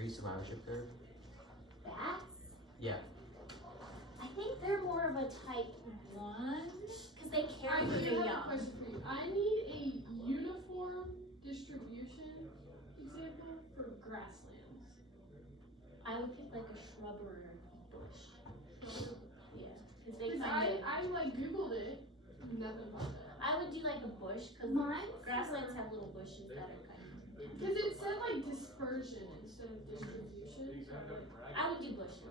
3 survivorship curve? Bats? Yeah. I think they're more of a type 1 because they care I for have the a young. question for you. I need a uniform distribution example for grasslands. I would pick like a shrub or a bush. Yeah, because they Because kind of. I like Googled it, nothing about that. I would do like a bush because grasslands have little bushes that are kind of. Because it said like dispersion instead of distribution. I would do bushes.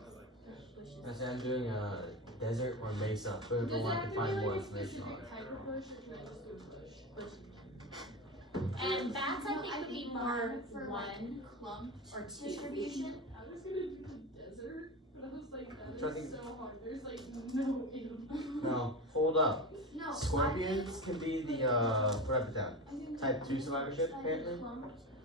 I say I'm doing a desert or mesa. Does Whoever it wants have to to be find more like a information on specific it. type of bush, or can I just do bush? Bushes. And bats, I think, would be more for 1 clump or 2. distribution. I was gonna do the desert, but I was like, that Try to is think- so hard. There's like no animal. No, hold up. No, Scorpions can be the what I put down? Type 2 survivorship apparently.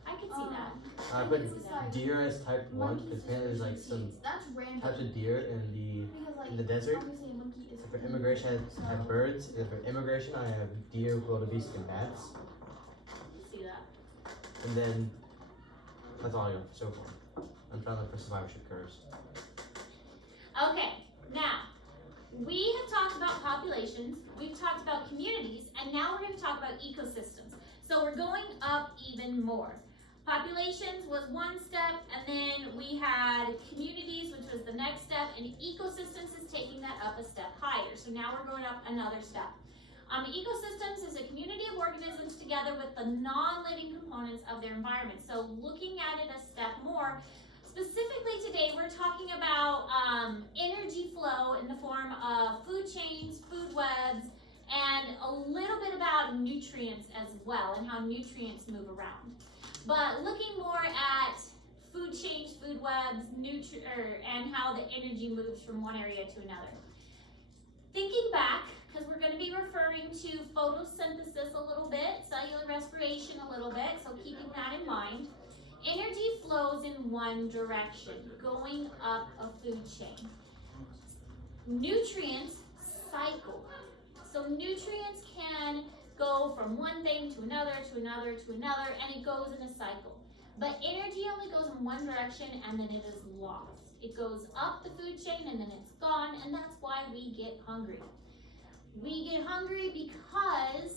I could see that. I put deer as type 1 because apparently there's like some That's random. types of deer in Because like the desert. obviously a monkey is. For immigration, I have birds. And for immigration, I have deer, wildebeest, and bats. See that. And then that's all I got so far. I'm trying to look for survivorship curves. Okay, now we have talked about populations, we've talked about communities, and now we're going to talk about ecosystems. So we're going up even more. Populations was one step, and then we had communities, which was the next step, and ecosystems is taking that up a step higher. So now we're going up another step. Ecosystems is a community of organisms together with the non-living components of their environment. So looking at it a step more, specifically today we're talking about energy flow in the form of food chains, food webs, and a little bit about nutrients as well and how nutrients move around. But looking more at food chains, food webs, and how the energy moves from one area to another. Thinking back, because we're going to be referring to photosynthesis a little bit, cellular respiration a little bit, so keeping that in mind. Energy flows in one direction, going up a food chain. Nutrients cycle. So nutrients can go from one thing to another, to another, to another, and it goes in a cycle. But energy only goes in one direction and then it is lost. It goes up the food chain and then it's gone, and that's why we get hungry. We get hungry because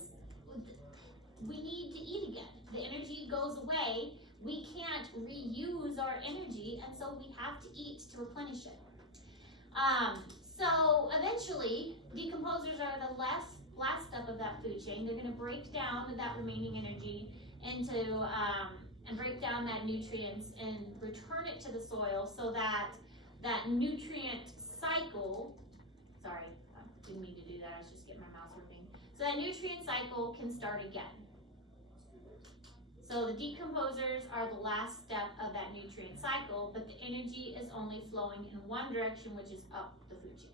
we need to eat again. The energy goes away. We can't reuse our energy, and so we have to eat to replenish it. So eventually, decomposers are the last step of that food chain. They're going to break down that remaining energy into and break down that nutrients and return it to the soil so that that nutrient cycle, sorry, I didn't mean to do that, I was just getting my mouse working. So that nutrient cycle can start again. So the decomposers are the last step of that nutrient cycle, but the energy is only flowing in one direction, which is up the food chain.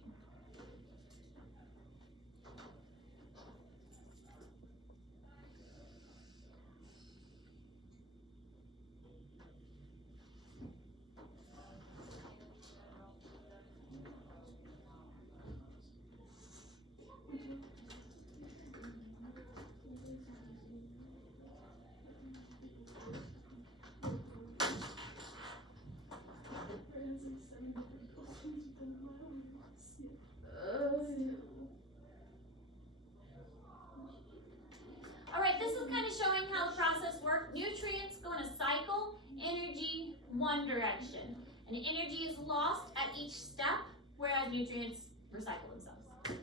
All right, this is kind of showing how the process works. Nutrients go in a cycle, energy one direction. And energy is lost at each step, whereas nutrients recycle themselves.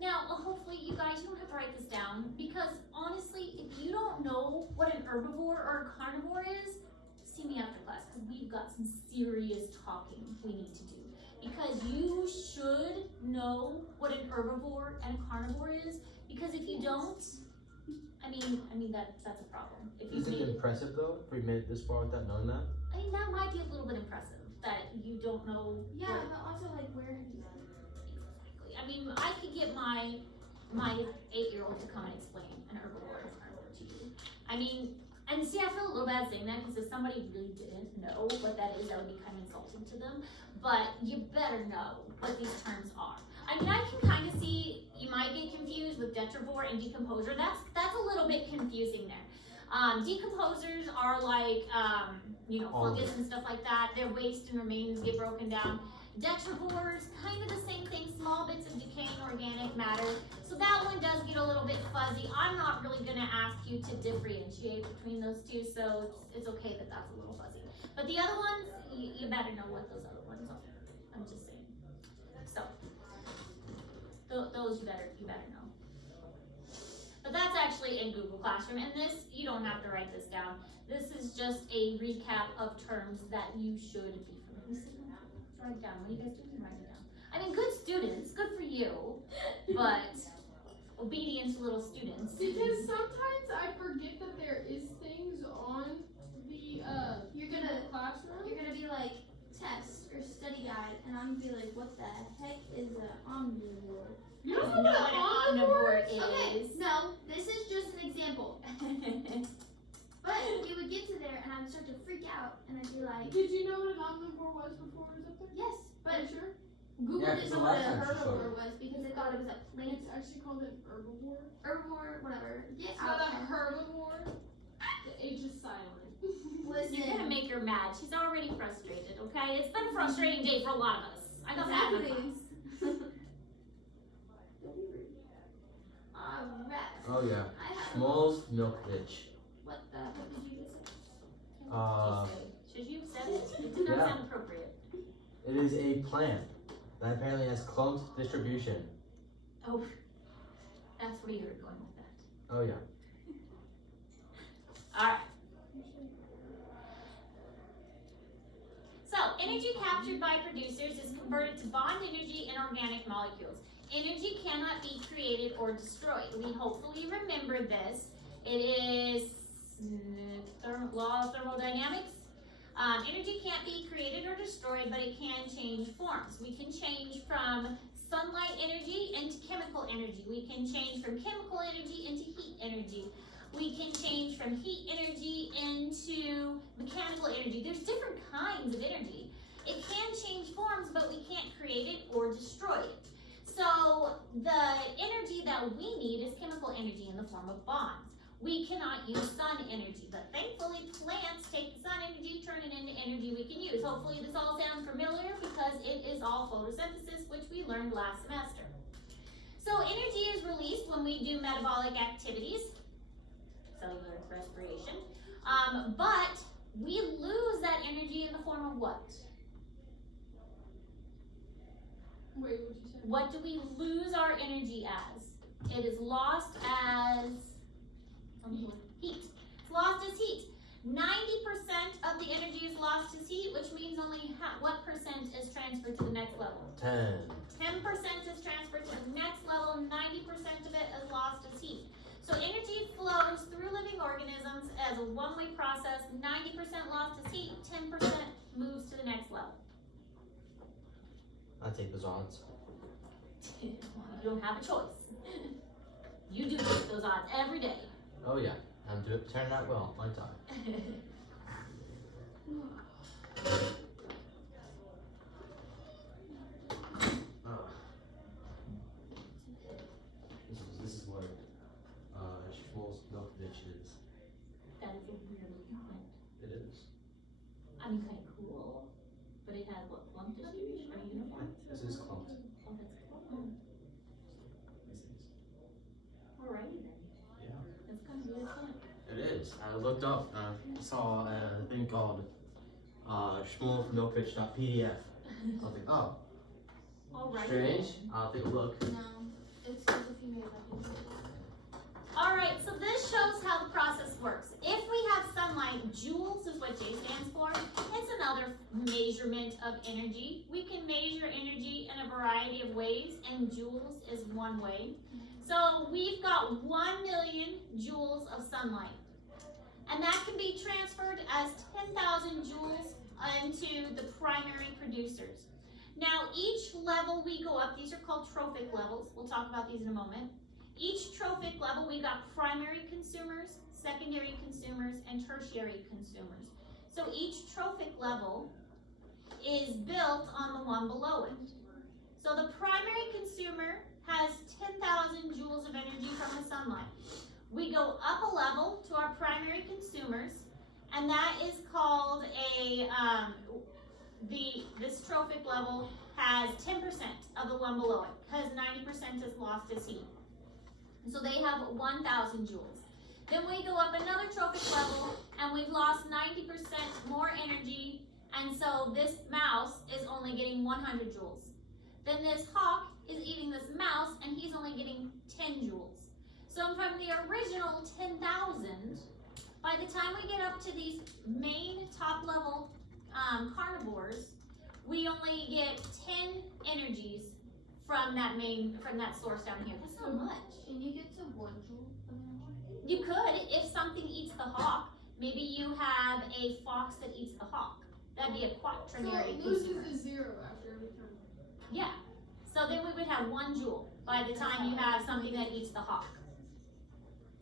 Now, hopefully you guys don't have to write this down, because honestly, if you don't know what an herbivore or a carnivore is, see me after class, because we've got some serious talking we need to do. Because you should know what an herbivore and a carnivore is, because if you don't, I mean that's a problem. If you Is it impressive though, if we made it this far without knowing that? I mean, that might be a little bit impressive that you don't know. Yeah, but also like where have you been? Exactly. I mean, I could get my 8-year-old to come and explain an herbivore and a carnivore to you. I mean, and see, I feel a little bad saying that, because if somebody really didn't know what that is, that would be kind of insulting to them. But you better know what these terms are. I mean, I can kind of see you might get confused with detrivore and decomposer. That's a little bit confusing there. Decomposers are like, All of fungus and stuff like that. Their waste and remains get broken down. Detrivores, kind of the same thing, small bits of decaying organic matter. So that one does get a little bit fuzzy. I'm not really gonna ask you to differentiate between those two, so it's okay that that's a little fuzzy. But the other ones, you better know what those other ones are. I'm just saying. So, those you better know. But that's actually in Google Classroom, and this, you don't have to write this down. This is just a recap of terms that you should be familiar with. Write it down. What do you guys do? Write it down. I mean, good students, good for you, but obedient little students. Because sometimes I forget that there is things on the classroom. You're gonna be like test or study guide, and I'm gonna be like, what the heck is an omnivore? You I don't don't know know what what an omnivore is. Okay, no, this is just an example. But we would get to there, and I would start to freak out, and I'd be like, Did you know what an omnivore was before it was up there? yes, Are but you sure? Google Yeah, 'cause didn't the know what last a time she showed herbivore was because they thought it was a plant, It's actually called an herbivore. herbivore, whatever. Get It's out. not a herbivore. The H is silent. Listen. You're gonna make her mad. She's already frustrated, okay? It's been a frustrating day for a lot of us. I know that. Exactly. Alright. Oh yeah. I have. Schmoll's Milkovich. What did you just say? Should you have said it? It did not Yeah. sound appropriate. It is a plant that apparently has clumped distribution. Oh, that's where you were going with that. Oh yeah. Alright. So, energy captured by producers is converted to bond energy in organic molecules. Energy cannot be created or destroyed. We hopefully remember this. It is law of thermodynamics. Energy can't be created or destroyed, but it can change forms. We can change from sunlight energy into chemical energy. We can change from chemical energy into heat energy. We can change from heat energy into mechanical energy. There's different kinds of energy. It can change forms, but we can't create it or destroy it. So the energy that we need is chemical energy in the form of bonds. We cannot use sun energy, but thankfully plants take the sun energy, turn it into energy we can use. Hopefully this all sounds familiar because it is all photosynthesis, which we learned last semester. So energy is released when we do metabolic activities, cellular respiration, but we lose that energy in the form of what? Wait, what'd you say? What do we lose our energy as? It is lost as heat. It's lost as heat. 90% of the energy is lost as heat, which means only what percent is transferred to the next level? 10. 10% is transferred to the next level, 90% of it is lost as heat. So energy flows through living organisms as a one-way process, 90% lost as heat, 10% moves to the next level. I take those odds. You don't have a choice. You do take those odds every day. Oh yeah. I'm turning out well. My time. This is what Schmoll's Milkovich is. That is a weird looking plant. It is. I mean, kind of cool, but it has what, clump distribution or uniform? This is clumped. Oh, that's cool. Alrighty then. Yeah. That's kind of a weird plant. It is. I looked up. I saw a thing called schmollmilkovich.pdf. I was like, oh, Alrighty. strange. I'll take a look. No, it's just a few minutes left. Alright, so this shows how the process works. If we have sunlight, joules is what J stands for. It's another measurement of energy. We can measure energy in a variety of ways, and joules is one way. So we've got 1 million joules of sunlight. And that can be transferred as 10,000 joules into the primary producers. Now each level we go up, these are called trophic levels. We'll talk about these in a moment. Each trophic level, we got primary consumers, secondary consumers, and tertiary consumers. So each trophic level is built on the one below it. So the primary consumer has 10,000 joules of energy from the sunlight. we go up a level to our primary consumers, and that is called a, this trophic level has 10% of the one below it, because 90% is lost as heat. So they have 1,000 joules. Then we go up another trophic level, and we've lost 90% more energy, and so this mouse is only getting 100 joules. Then this hawk is eating this mouse, and he's only getting 10 joules. So from the original 10,000, by the time we get up to these main top level carnivores, we only get 10 energies from that source down here. That's not much. Can you get to 1 joule of energy? You could, if something eats the hawk. Maybe you have a fox that eats the hawk. That'd be a So quaternary it loses consumer. to 0 after every turn. Yeah. So then we would have 1 joule by the time you have something that eats the hawk.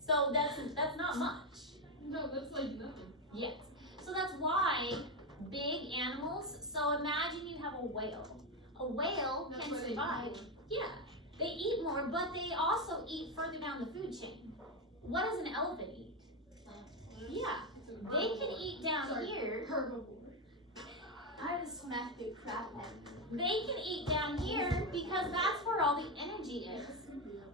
So that's not much. No, that's like nothing. Yes. So that's why big animals, so imagine you have a whale. A whale That's can why they survive. eat Yeah. They eat more, but they also eat further down the food chain. What does an elephant eat? more. Yeah. It's a They can herbivore. eat down Sorry, here. Herbivore. I just smacked the crap out of you. They can eat down here because that's where all the energy is.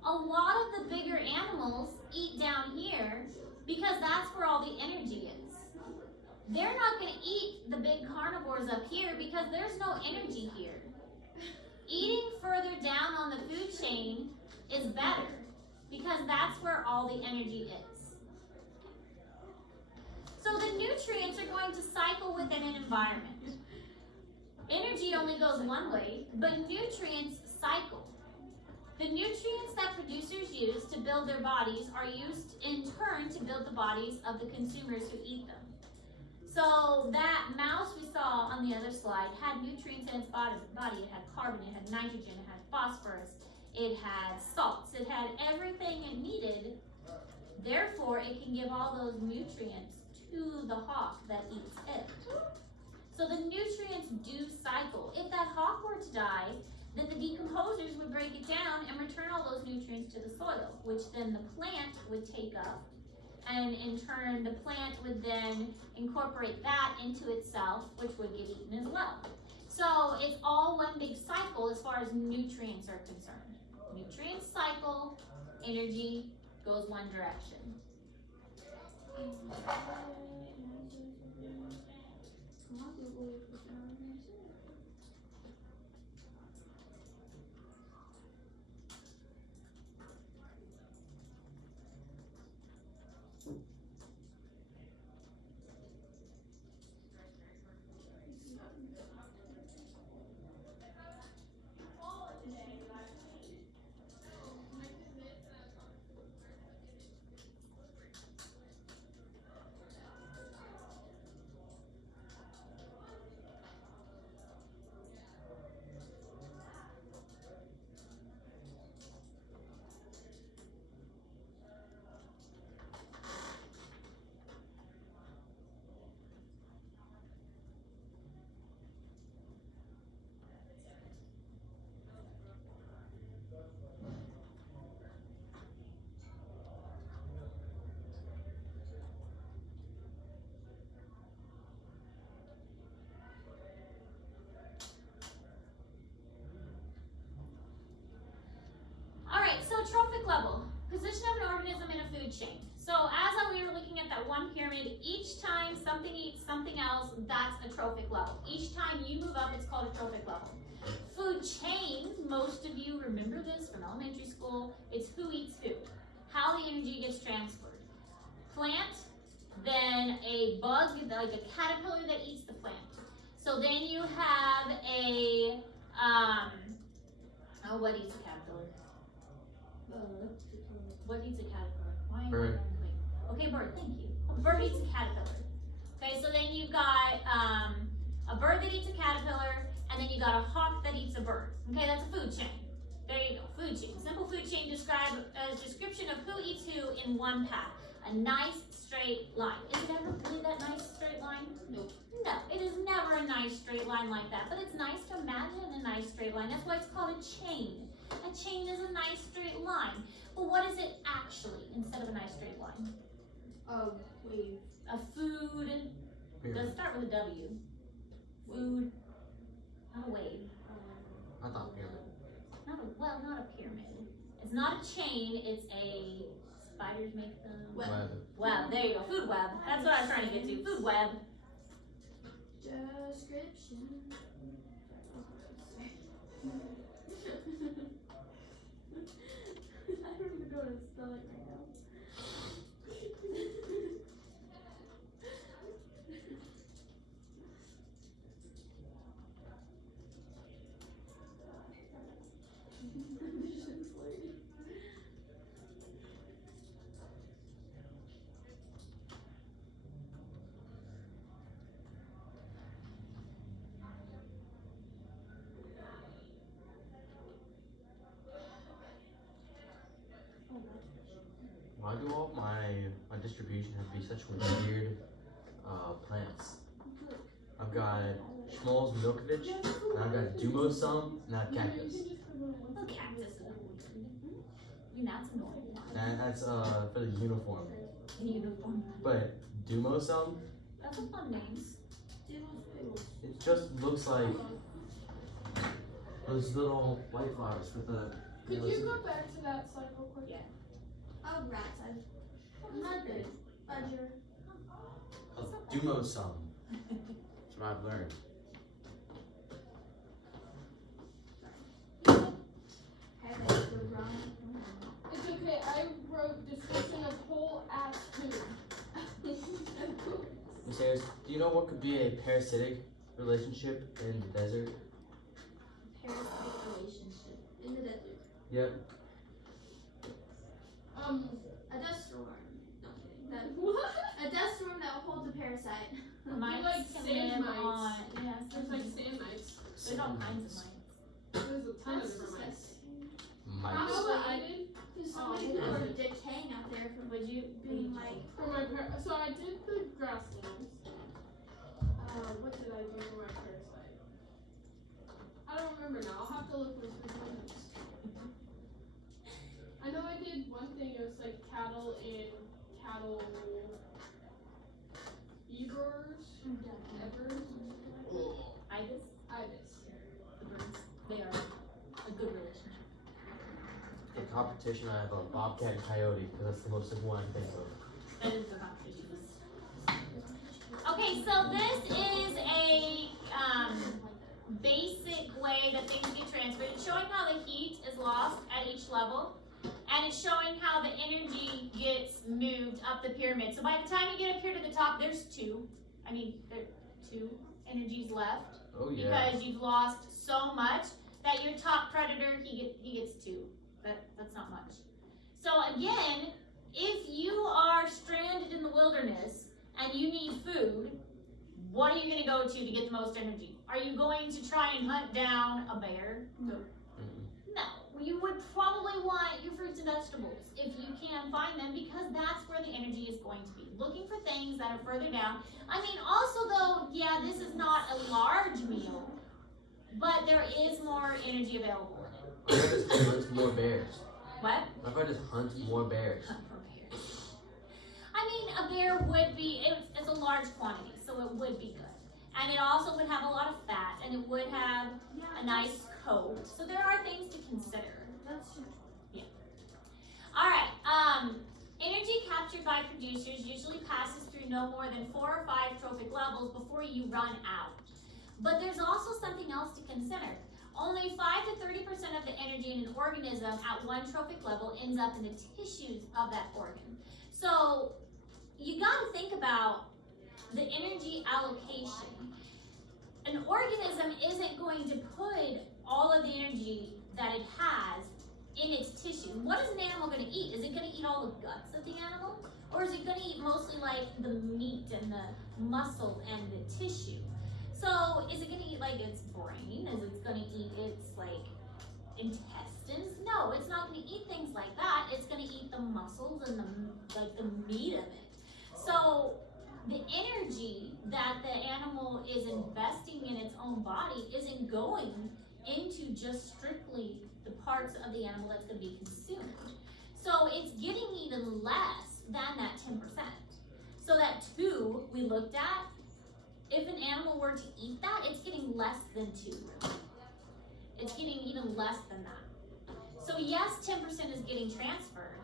A lot of the bigger animals eat down here because that's where all the energy is. They're not going to eat the big carnivores up here because there's no energy here. Eating further down on the food chain is better because that's where all the energy is. So the nutrients are going to cycle within an environment. Energy only goes one way, but nutrients cycle. The nutrients that producers use to build their bodies are used in turn to build the bodies of the consumers who eat them. So that mouse we saw on the other slide had nutrients in its body. It had carbon, it had nitrogen, it had phosphorus, it had salts, it had everything it needed. Therefore, it can give all those nutrients to the hawk that eats it. So the nutrients do cycle. If that hawk were to die, then the decomposers would break it down and return all those nutrients to the soil, which then the plant would take up, and in turn the plant would then incorporate that into itself, which would get eaten as well. So it's all one big cycle as far as nutrients are concerned. Nutrients cycle, energy goes one direction. So trophic level, position of an organism in a food chain. So as we were looking at that one pyramid, each time something eats something else, that's a trophic level. Each time you move up, it's called a trophic level. Food chain, most of you remember this from elementary school, it's who eats who, how the energy gets transferred. Plant, then a bug, like a caterpillar that eats the plant. So then you have a, what eats a caterpillar? What eats a caterpillar? Why am I Bird. blanking? Okay, bird, thank you. A bird eats a caterpillar. Okay, so then you've got a bird that eats a caterpillar, and then you got a hawk that eats a bird. Okay, that's a food chain. There you go, food chain. Simple food chain describe a description of who eats who in one path. A nice straight line. Is it ever really that nice straight line? Nope. No, it is never a nice straight line like that, but it's nice to imagine a nice straight line. That's why it's called a chain. A chain is a nice straight line. But what is it actually instead of a nice straight line? Wave. A food. Does Pyramid. start with a W. Food. Not a wave. I thought pyramid. Not a pyramid. It's not a chain. It's a spiders make them. Web. Web. There you go. Food web. That's what I was trying to get to. Food web. Description. I don't even know how to spell it right now. Why do all my distribution have to be such weird plants? I've got Schmoll's Milkovich, and I've got Dumosum, and I have Cactus. Oh, cactus is weird. That's annoying. That's for the uniform. Uniform. But Dumosum, That's a fun names. it just looks like those little white flowers with the. Could you go back to that cycle quick? Yeah. Oh, rat side. Mother. Fudger. Dumosum. That's what I've learned. Highlight the wrong. It's okay, I wrote description of whole ass food. Miss Ayers, do you know what could be a parasitic relationship in the desert? Parasitic relationship. In the desert. Yep. A dust storm. No kidding. That, What? a dust storm that holds a parasite. Mites like can sand live mites. on. Yes. There's like sand mites. There's all kinds of mites. There's a ton of That's different mites. disgusting. You Mites. know what I did? There's so Oh, many yeah. that are decaying out there from Would you being like, For my so I did the grasslands. What did I do for my parasite? I don't remember now. I'll have to look through my notes. I know I did one thing. It was like cattle and cattle beavers, evers, ibis? ibis. The birds. They are a good relationship. In competition, I have a bobcat and coyote because that's the most simple one I can think of. That is the competition. Okay, so this is a basic way that things get transferred. It's showing how the heat is lost at each level, and it's showing how the energy gets moved up the pyramid. So by the time you get up here to the top, there's there are two energies left Oh yeah. because you've lost so much that your top predator he gets two. That's not much. So again, if you are stranded in the wilderness and you need food, what are you going to go to get the most energy? Are you going to try and hunt down a bear? No. Mm-mm. No. You would probably want your fruits and vegetables if you can find them because that's where the energy is going to be. Looking for things that are further down. I mean, also though, yeah, this is not a large meal, but there is more energy available in it. I bet just hunts more bears. What? I bet just hunts more bears. Hunt for bears. I mean, a bear would be, it's a large quantity, so it would be good. And it also would have a lot of fat, and it would have a nice coat. So there are things to consider. That's true. All right, energy captured by producers usually passes through no more than 4 or 5 trophic levels before you run out. But there's also something else to consider. Only 5 to 30% of the energy in an organism at one trophic level ends up in the tissues of that organ. So you got to think about the energy allocation. An organism isn't going to put all of the energy that it has in its tissue. What is an animal going to eat? Is it going to eat all the guts of the animal? Or is it going to eat mostly like the meat and the muscle and the tissue? So is it going to eat like its brain? Is it going to eat its like intestines? No, it's not going to eat things like that. It's going to eat the muscles and the meat of it. So the energy that the animal is investing in its own body isn't going into just strictly the parts of the animal that's going to be consumed. So it's getting even less than that 10%. So that 2 we looked at, if an animal were to eat that, it's getting less than 2. It's getting even less than that. So yes, 10% is getting transferred,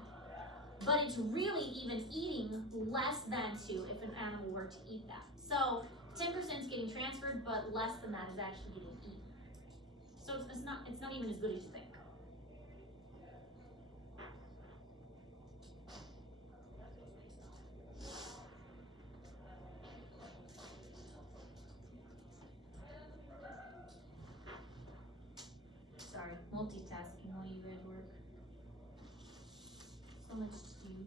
but it's really even eating less than 2 if an animal were to eat that. So 10% is getting transferred, but less than that is actually getting eaten. So it's not even as good as you think. Sorry, multitasking while you guys work. So much to do.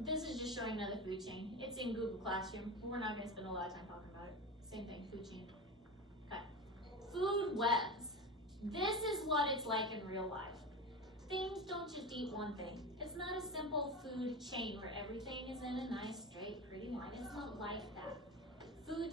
This is just showing another food chain. It's in Google Classroom, but we're not going to spend a lot of time talking about it. Same thing, food chain. Okay. Food webs. This is what it's like in real life. Things don't just eat one thing. It's not a simple food chain where everything is in a nice, straight, pretty line. It's not like that. Food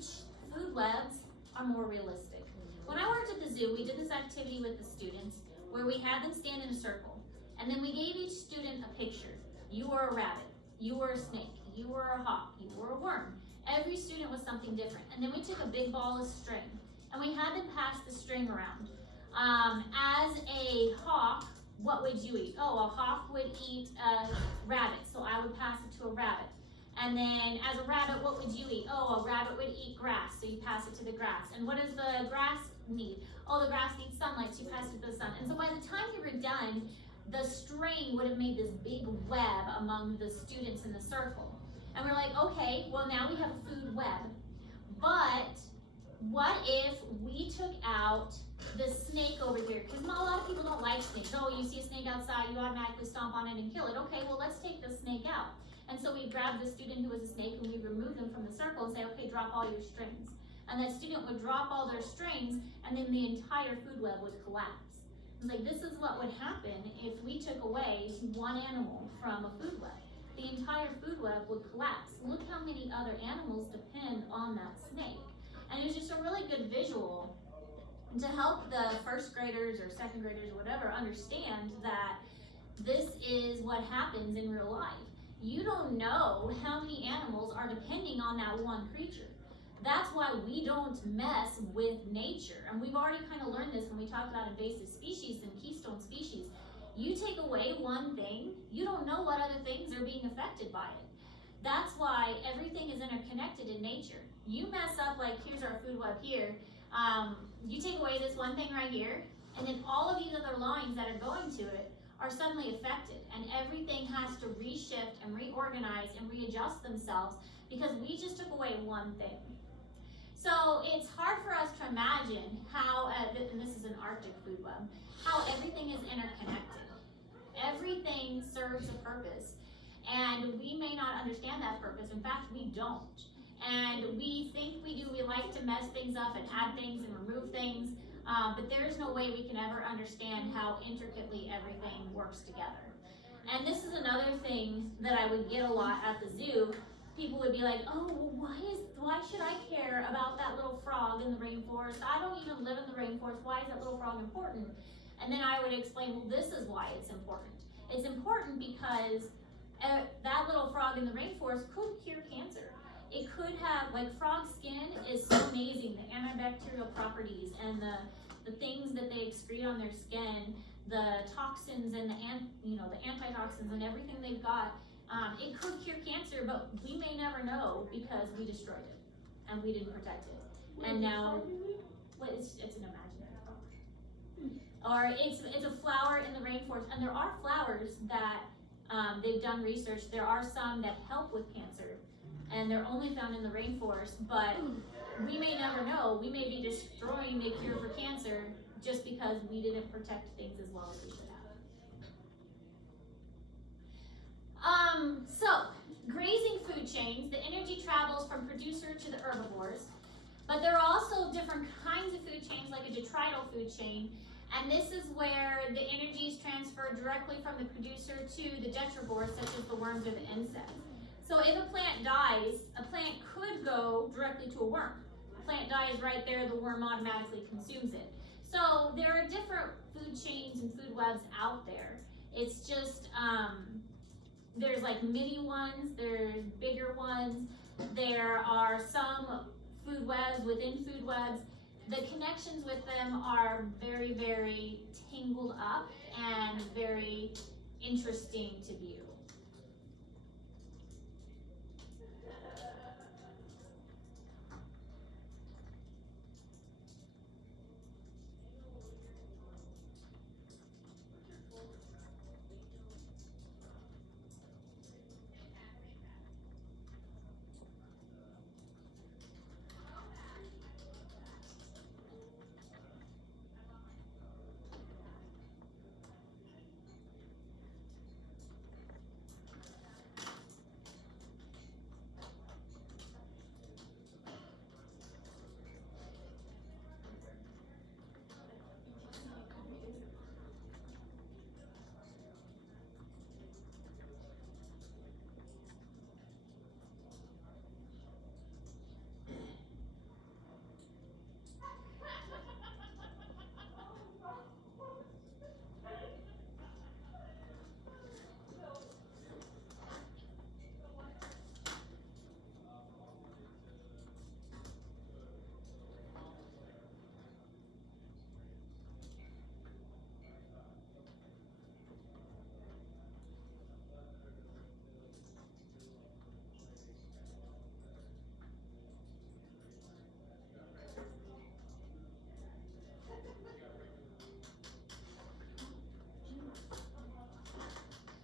webs are more realistic. When I worked at the zoo, we did this activity with the students where we had them stand in a circle, and then we gave each student a picture. You were a rabbit. You were a snake, you were a hawk, you were a worm. Every student was something different. And then we took a big ball of string and we had them pass the string around. As a hawk, what would you eat? Oh, a hawk would eat a rabbit, so I would pass it to a rabbit. And then as a rabbit, what would you eat? Oh, a rabbit would eat grass, so you pass it to the grass. And what does the grass need? Oh, the grass needs sunlight, so you pass it to the sun. And so by the time you were done, the string would have made this big web among the students in the circle. And we're like, okay, well now we have a food web. But what if we took out the snake over here? Because a lot of people don't like snakes. Oh, you see a snake outside, you automatically stomp on it and kill it. Okay, well let's take the snake out. And so we grabbed the student who was a snake and we removed them from the circle and say, okay, drop all your strings. And that student would drop all their strings and then the entire food web would collapse. Like, this is what would happen if we took away one animal from a food web. The entire food web would collapse. Look how many other animals depend on that snake. And it's just a really good visual to help the first graders or second graders or whatever understand that this is what happens in real life. You don't know how many animals are depending on that one creature. That's why we don't mess with nature. And we've already kind of learned this when we talked about invasive species and keystone species. You take away one thing, you don't know what other things are being affected by it. That's why everything is interconnected in nature. You mess up, like here's our food web here, you take away this one thing right here, and then all of these other lines that are going to it are suddenly affected. And everything has to reshift and reorganize and readjust themselves because we just took away one thing. So it's hard for us to imagine how, and this is an Arctic food web, how everything is interconnected. Everything serves a purpose, and we may not understand that purpose. In fact, we don't. And we think we do. We like to mess things up and add things and remove things, but there's no way we can ever understand how intricately everything works together. And this is another thing that I would get a lot at the zoo. People would be like, oh, well, why should I care about that little frog in the rainforest? I don't even live in the rainforest. Why is that little frog important? And then I would explain, well, this is why it's important. It's important because that little frog in the rainforest could cure cancer. It could have, like, frog skin is so amazing, the antibacterial properties and the things that they excrete on their skin, the toxins and the antitoxins and everything they've got. It could cure cancer, but we may never know because we destroyed it and we didn't protect it. And now, it's an imaginary flower. Or it's a flower in the rainforest, and there are flowers that they've done research. There are some that help with cancer, and they're only found in the rainforest, but we may never know. We may be destroying the cure for cancer just because we didn't protect things as well as we should have. So, grazing food chains, the energy travels from producer to the herbivores, but there are also different kinds of food chains, like a detrital food chain, and this is where the energy is transferred directly from the producer to the detrivores, such as the worms or the insects. So if a plant dies, a plant could go directly to a worm. The plant dies right there, the worm automatically consumes it. So there are different food chains and food webs out there. It's just, there's like mini ones, there's bigger ones, there are some food webs within food webs. The connections with them are very, very tangled up and very interesting to view.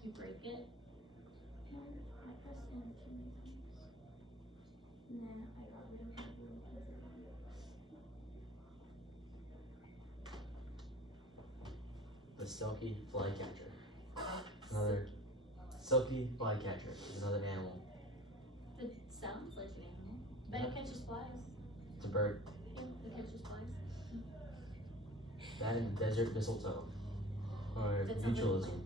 You break it. I pressed in too many times. And then I got rid of my blue because of The silky flycatcher. Another silky flycatcher is another animal. It sounds like an animal, but it catches flies. It's a bird. Yeah, it catches flies. That and desert mistletoe. Or That sounds like mutualism.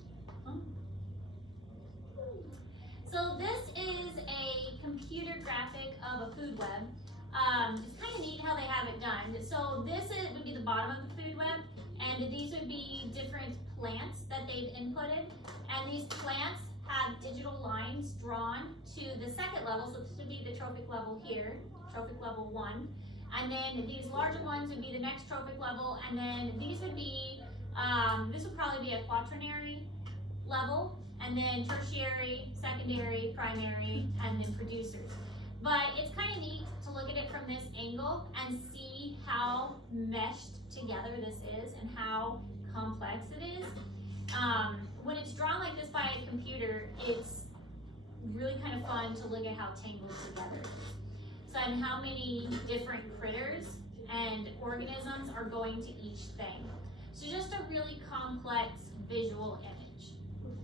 So this is a computer graphic of a food web. It's kind of neat how they have it done. So would be the bottom of the food web, and these would be different plants that they've inputted. And these plants have digital lines drawn to the second level, so this would be the trophic level here, trophic level 1. And then these larger ones would be the next trophic level, and then these would be, this would probably be a quaternary level, and then tertiary, secondary, primary, and then producers. But it's kind of neat to look at it from this angle and see how meshed together this is and how complex it is. When it's drawn like this by a computer, it's really kind of fun to look at how tangled together it is. So, and how many different critters and organisms are going to each thing. So just a really complex visual image.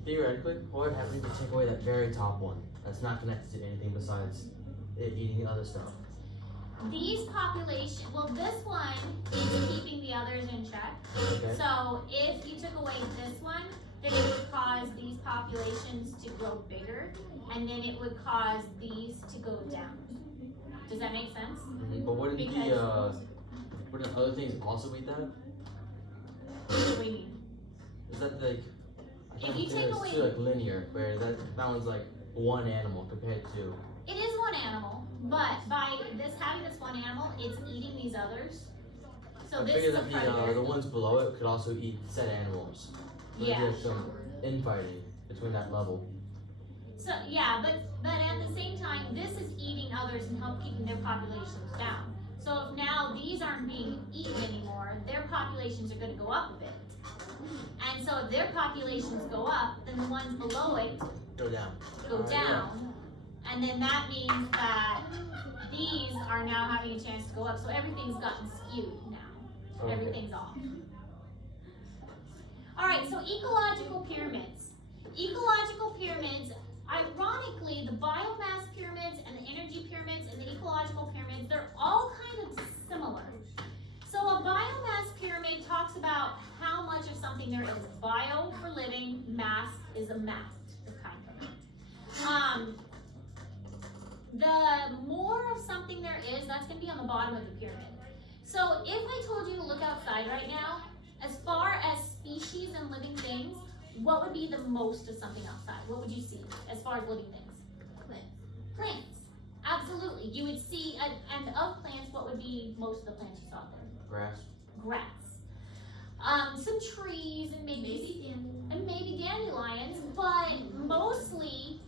Theoretically, what would happen if you take away that very top one that's not connected to anything besides it eating other stuff? These population, well, this one is keeping the others in check. Okay. So if you took away this one, then it would cause these populations to grow bigger, and then it would cause these to go down. Does that make sense? But wouldn't wouldn't other things also eat that? What do you mean? Is that like? If you take it's away- too like linear, where that one's like one animal compared to. It is one animal, but by this having this one animal, it's eating these others. So I this figured is a that predator. the ones below it could also eat said animals. So Yeah. there's some infighting between that level. So yeah, but at the same time, this is eating others and help keeping their populations down. So if now these aren't being eaten anymore, their populations are going to go up a bit. And so if their populations go up, then the ones below it Go down. go Yeah. down. And then that means that these are now having a chance to go up. So everything's gotten skewed now. Okay. Everything's off. Alright, so ecological pyramids. Ecological pyramids, ironically, the biomass pyramids and the energy pyramids and the ecological pyramids, they're all kind of similar. So a biomass pyramid talks about how much of something there is. Bio for living, mass is a math kind of. The more of something there is, that's going to be on the bottom of the pyramid. So if I told you to look outside right now, as far as species and living things, what would be the most of something outside? What would you see as far as living things? Plants. Plants. Absolutely. You would see, and of plants, what would be most of the plants you saw there? Grass. Grass. Some trees and maybe dandelions, but mostly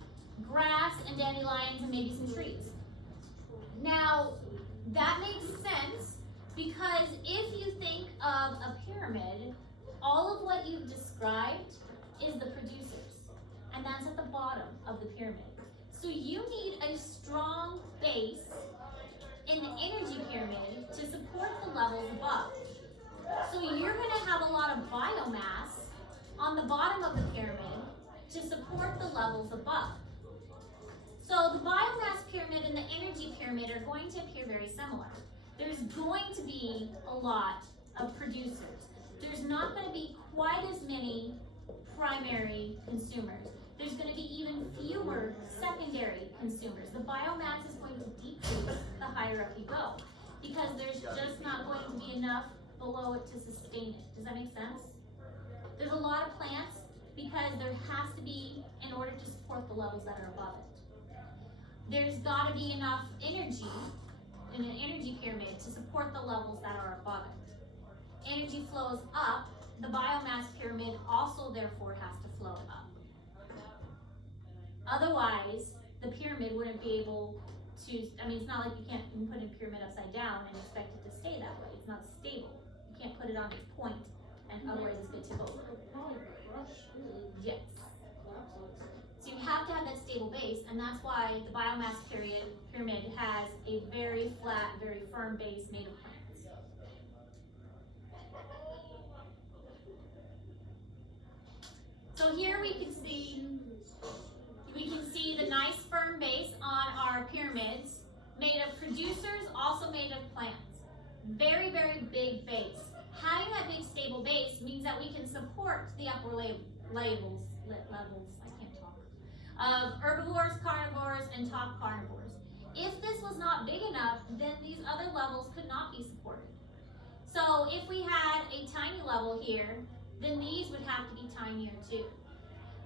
grass and dandelions and maybe some trees. Now, that makes sense because if you think of a pyramid, all of what you've described is the producers, and that's at the bottom of the pyramid. So you need a strong base in the energy pyramid to support the levels above. So you're going to have a lot of biomass on the bottom of the pyramid to support the levels above. So the biomass pyramid and the energy pyramid are going to appear very similar. There's going to be a lot of producers. There's not going to be quite as many primary consumers. There's going to be even fewer secondary consumers. The biomass is going to decrease the higher up you go because there's just not going to be enough below it to sustain it. Does that make sense? There's a lot of plants because there has to be in order to support the levels that are above it. There's got to be enough energy in an energy pyramid to support the levels that are above it. Energy flows up, the biomass pyramid also therefore has to flow up. Otherwise, the pyramid wouldn't be able to, it's not like you can put a pyramid upside down and expect it to stay that way. It's not stable. You can't put it on its point and otherwise it's going to tip over. Yes. So you have to have that stable base, and that's why the biomass pyramid has a very flat, very firm base made of plants. So here we can see the nice firm base on our pyramids made of producers, also made of plants. Very, very big base. Having that big stable base means that we can support the upper levels, of herbivores, carnivores, and top carnivores. If this was not big enough, then these other levels could not be supported. So if we had a tiny level here, then these would have to be tinier too.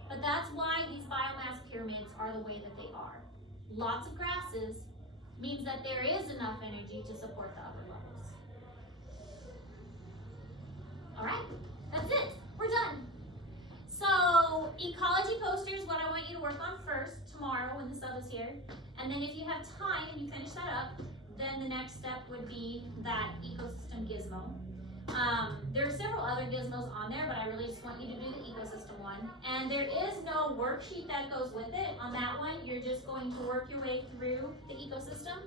But that's why these biomass pyramids are the way that they are. Lots of grasses means that there is enough energy to support the upper levels. All right, that's it. We're done. So ecology posters, what I want you to work on first tomorrow when the sub is here. And then if you have time and you finish that up, then the next step would be that ecosystem gizmo. There are several other gizmos on there, but I really just want you to do the ecosystem one. And there is no worksheet that goes with it. On that one, you're just going to work your way through the ecosystem,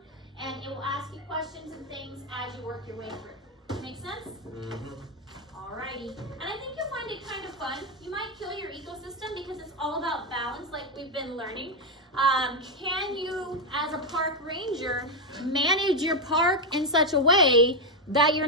and it will ask you questions and things as you work your way through. Make sense? Mm-hmm. Alrighty, and I think you'll find it kind of fun. You might kill your ecosystem because it's all about balance like we've been learning. Can you, as a park ranger, manage your park in such a way that you're